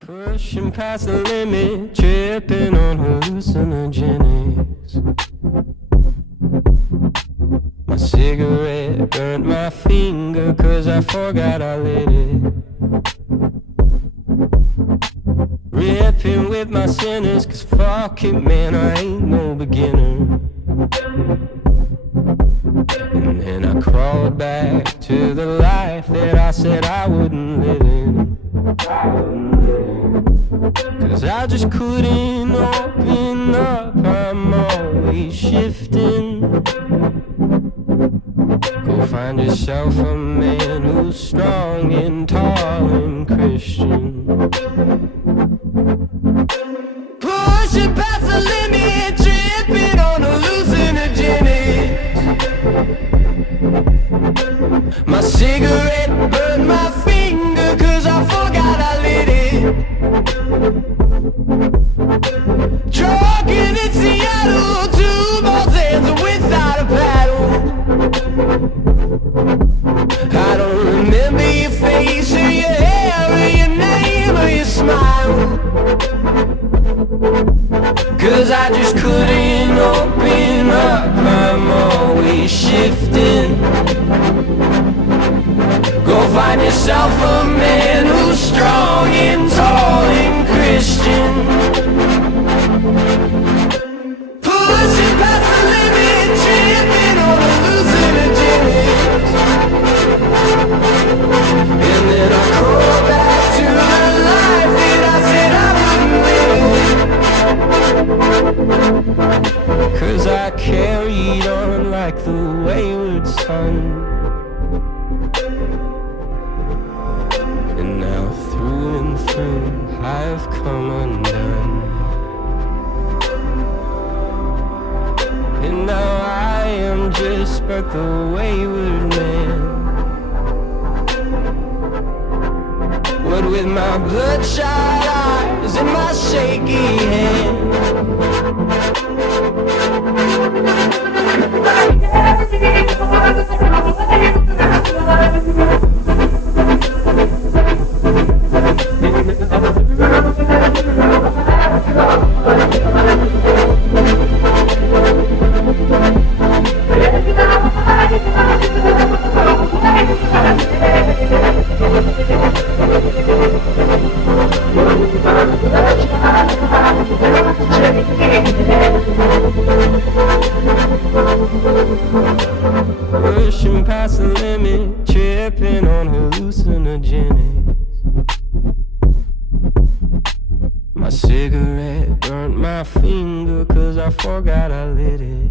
Pushing past the limit, tripping on hallucinogenics. My cigarette burnt my finger 'cause I forgot I lit it. Ripping with my sinners 'cause fuck it man, I ain't no beginner. And then I crawled back to the life that I said I wouldn't live in. 'Cause I just couldn't open up, I'm always shifting. Go find yourself a man who's strong and tall and Christian. Pushing past the limit, tripping on hallucinogenics. My cigarette burned my finger 'cause I forgot I lit it. Trucking in Seattle, two more days without a paddle. I don't remember your face or your hair or your name or your smile, 'cause I just couldn't open up, I'm always shifting. Go find yourself a man who's strong and tall and Christian. Pushing past the limit, tripping on hallucinogenics. And then I crawl back to the life that I said I wouldn't live. 'Cause I carried on like the wayward son. And now through and through I've come undone. And now I am just but the wayward man. What with my bloodshot eyes and my shaky hand. Pushing past the limit, tripping on hallucinogenics. My cigarette burnt my finger 'cause I forgot I lit it.